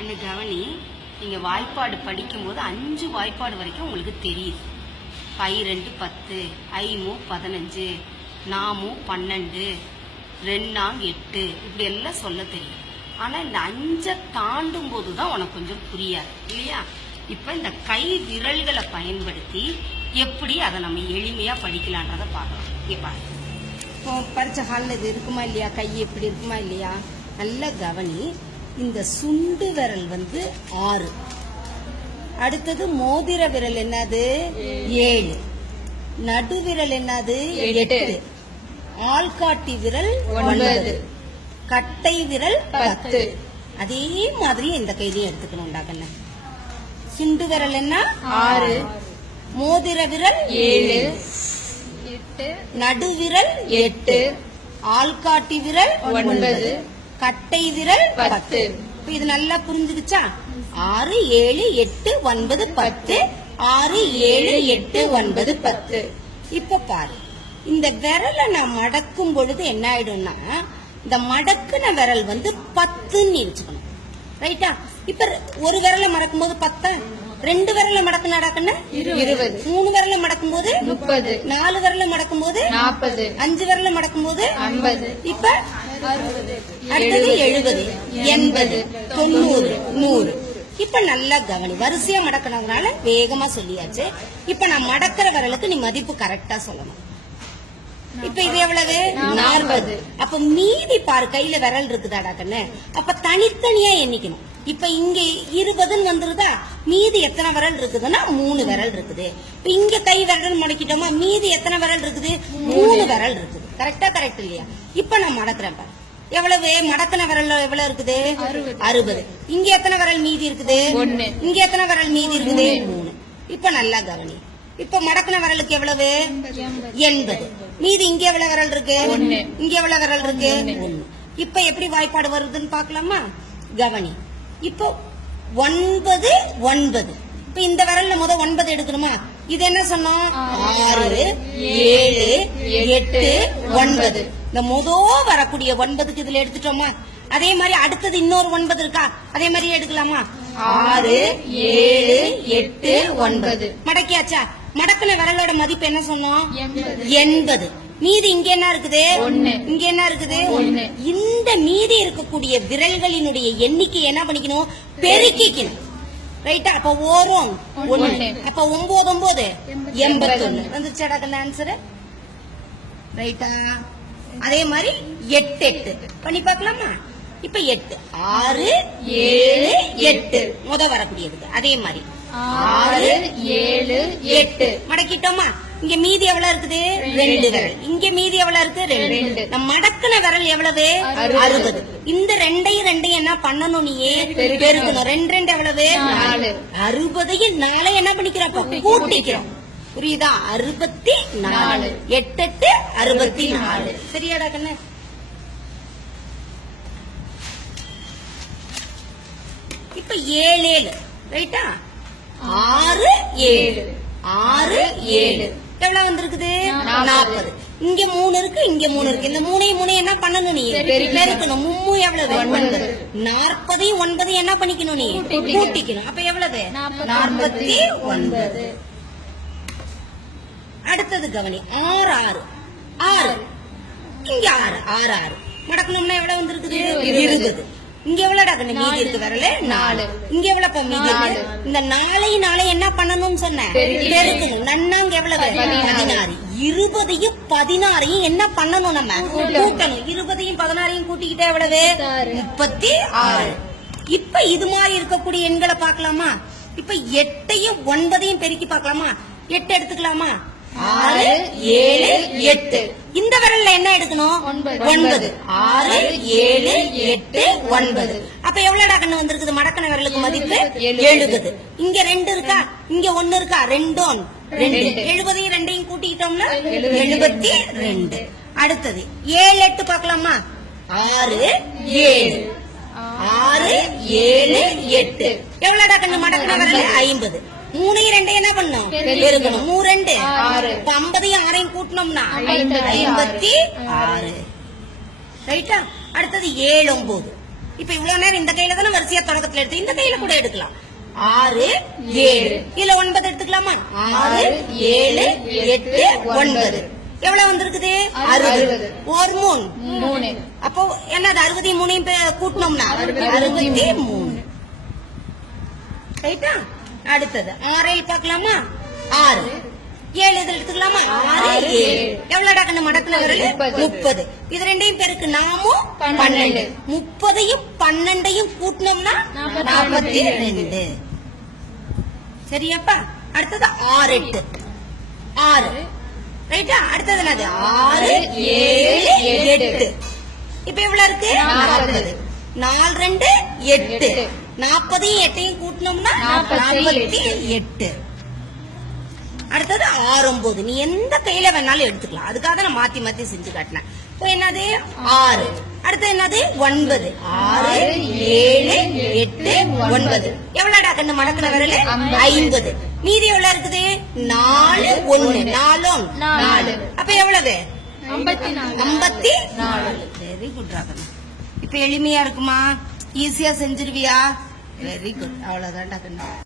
என்ன கவனி, நீங்க வாய்ப்பாடு படிக்கும்போது 5 வாய்ப்பாடு வரைக்கும் உங்களுக்கு தெரியுது. பை 2 10, ஐமு 15, நாமு 12, ரெண்டாங் 8 இப்படி எல்லாம் சொல்ல தெரியும். ஆனா இந்த 5 தாண்டும் போதுதான் உனக்கு கொஞ்சம் புரியாது இல்லையா? இப்ப இந்த கை விரல்களை பயன்படுத்தி எப்படி அதை நம்ம எளிமையா படிக்கலான்றத பார்க்கலாம். இங்க பாருங்க, இப்போ பரிச்சை ஹாலில் இது இருக்குமா இல்லையா? கை எப்படி இருக்குமா இல்லையா? நல்ல கவனி. இந்த சுண்டு விரல் 6, அடுத்தது மோதிர விரல் என்னது 7, நடுவிரல் என்னது 8, ஆள்காட்டி விரல் 9, கட்டை விரல் 10. அதே மாதிரி இந்த கையிலையும் எடுத்துக்கணும். சுண்டு விரல் என்ன 6, மோதிர விரல் 7, நடுவிரல் 8, ஆள்காட்டி விரல் 9, கட்டை விரல் 10. இது நல்லா புரிஞ்சுடுச்சா? 6 7 8 9 10, 6 7 8 9 10. இப்ப பாரு, இந்த விரலை நான் மடக்கும் பொழுது என்ன ஆயிடும்னா, இந்த மடக்குன விரல் 10ன்னு வச்சுக்கணும். ரைட்டா? இப்ப ஒரு விரலை மடக்கும் போது 10, 2 விரல மடக்கு நடக்குன்னா 20, 3 விரல மடக்கும் போது 30, 4 விரல மடக்கும் போது 40, 5 விரல மடக்கும் போது 50. இப்ப 60, அடுத்தது 70, 80, 90, 100. இப்ப நல்லா கவனி, வரிசையா மடக்கினதுனால வேகமா சொல்லியாச்சு. இப்ப நான் மடக்கிற விரலுக்கு நீ மதிப்பு கரெக்டா சொல்லணும். இப்ப இது எவ்வளவு 40. அப்ப மீதி பாரு, கையில விரல் இருக்குதாடா கண்ணு, அப்ப தனித்தனியா எண்ணிக்கணும். இப்ப இங்க 20ன்னு வந்துருதா, மீதி எத்தனை விரல் இருக்குதுன்னா 3 விரல் இருக்குது. இப்ப இங்க கை விரல் மடக்கிட்டோமா, மீதி எத்தனை விரல் இருக்குது 3 விரல் இருக்குது. கரெக்டா? கரெக்ட் இல்லையா? இப்ப நான் மடக்கிறேன் பாரு, எவ்வளவு மடக்கின விரல் எவ்வளவு இருக்குது 60. இங்க எத்தனை விரல் மீதி இருக்குது 1, இங்க எத்தனை விரல் மீதி இருக்குது 3. இப்ப நல்லா கவனி, இப்ப மடக்கின விரலுக்கு எவ்வளவு 80, மீதி இங்க எவ்வளவு விரல் இருக்கு 1, இங்க எவ்வளவு விரல் இருக்கு 1. இப்ப எப்படி வாய்ப்பாடு வருதுன்னு பாக்கலாமா? கவனி, இப்போ 9 9. இப்ப இந்த விரல்ல 9 எடுக்கணுமா? இது என்ன சொன்னோம் 6 7 8 9. இந்த வரக்கூடிய 9க்கு இதுல எடுத்துட்டோமா? அதே மாதிரி அடுத்தது இன்னொரு 9 இருக்கா, அதே மாதிரி எடுக்கலாமா? 6 7 8 9 மடக்கியாச்சா? மடக்கின விரலோட மதிப்பு என்ன சொன்னோம் 80. மீதி இங்க என்ன இருக்குது 1, இங்க என்ன இருக்குது 1. இந்த மீதி இருக்கக்கூடிய விரல்களினுடைய எண்ணிக்கை என்ன பண்ணிக்கணும், பெருக்கிக்கணும். ரைட்டா? அப்ப ஓரம் 1, அப்ப 9 9 81 வந்துருச்சாடா கண்ணு ஆன்சர்? ரைட்டா? அதே மாதிரி 8 8 பண்ணி பார்க்கலாமா? இப்ப 8 6 7 8 வரக்கூடியது. அதே மாதிரி 6 7 8 மடக்கிட்டோமா? இங்க மீதி எவ்வளவு இருக்குது 2 விரல், இங்க மீதி எவ்வளவு இருக்கு 2. நம்ம மடக்கின விரல் எவ்வளவு 60. இந்த 2 என்ன பண்ணணும், நீயே பெருக்கணும். 2 2 எவ்வளவு 4. 60 4 என்ன பண்ணிக்கிறோம், கூட்டிக்கிறோம். புரியுதா? 64. 8 8 64. சரியாடா கண்ணு? இப்ப 7 7 ரைட்டா? 6 7 6 7 எவ்வளவு வந்திருக்குது 40. இங்க 3 இருக்கு, இங்க 3 இருக்கு. இந்த 3 என்ன பண்ணணும், நீ பெருக்கணும். 3 எவ்வளவு 9. 40 9 என்ன பண்ணிக்கணும், நீ கூட்டிக்கணும். அப்ப எவ்வளவு 49. அடுத்தது கவனி, 6 6 6 இங்க 6 6 6 மடக்கணும்னா எவ்வளவு வந்திருக்குது 20. இங்க எவ்வளவு மீதி இருக்கு விரல 4. இங்க எவ்வளவு மீதி இருக்கு? இந்த 4 என்ன பண்ணணும்னு சொன்ன, பெருக்கணும். நன்னாங்க எவ்வளவு 16. 20 16 என்ன பண்ணணும், நம்ம கூட்டணும். 20 16 கூட்டிக்கிட்டே எவ்வளவு 36. இப்ப இது மாதிரி இருக்கக்கூடிய எண்களை பாக்கலாமா? இப்ப 8 9 பெருக்கி பாக்கலாமா? 8 எடுத்துக்கலாமா? 6 7 8. இந்த விரல்ல என்ன எடுக்கணும் 9. 6 7 8 9. அப்ப எவ்வளவுடா கண்ணு வந்திருக்குது மடக்கன விரலுக்கு மதிப்பு 70. இங்க 2 இருக்கா, இங்க 1 இருக்கா, 2 2. 70 2 கூட்டிக்கிட்டோம்னா 72. அடுத்தது 7 8 பாக்கலாமா? 6 7 6 7 8 எவ்வளவுடா கண்ணு மடக்கன விரல் 50. 3 2 என்ன பண்ணும் பெருக்கணும். 3 2 6. 50 6 கூட்டணும்னா 56. ரைட்டா? அடுத்தது 7 9 இப்ப இவ்வளவு நேரம் இந்த கையில தானே வரிசையா தொடக்கத்துல எடுத்து இந்த கையில கூட எடுக்கலாம் 6 7 இல்ல 9 எடுத்துக்கலாமா 6 7 8 9 எவ்வளவு வந்திருக்குது 60 ஒரு 3 அப்போ என்னது 63 கூட்டணும்னா 63 ரைட்டா அடுத்தது 6 பார்க்கலாமா 6 7 இதில் எடுத்துக்கலாமா 6 7 எவ்வளவு கண்ணு மடக்குல விரல் 30 இது ரெண்டையும் பேருக்கு நாமும் 12 30ஐயும் 12ஐயும் கூட்டினோம்னா 42 சரியாப்பா அடுத்தது 6 8 6 ரைட்டா அடுத்தது என்னது 6 7 8 இப்ப எவ்வளவு இருக்கு 40 4 2 8 40ஐயும் 8ஐயும் கூட்டினோம்னா 48 அடுத்தது 6 9 நீ எந்த கையில வேணாலும் எடுத்துக்கலாம் அதுக்காக நான் மாத்தி மாத்தி செஞ்சு காட்டினேன் இப்போ என்னது 6 அடுத்து என்னது 9 6 7 8 9 எவ்வளவுடா கண்ணு மடக்குன விரல் 50 மீதி எவ்வளவு இருக்குது 4 1 4 4 அப்ப எவ்வளவு 54 வெரி குட் ராகண்ணா இப்ப எளிமையா இருக்குமா ஈஸியா செஞ்சிருவியா வெரி குட் அவ்வளவுதான் கண்ணு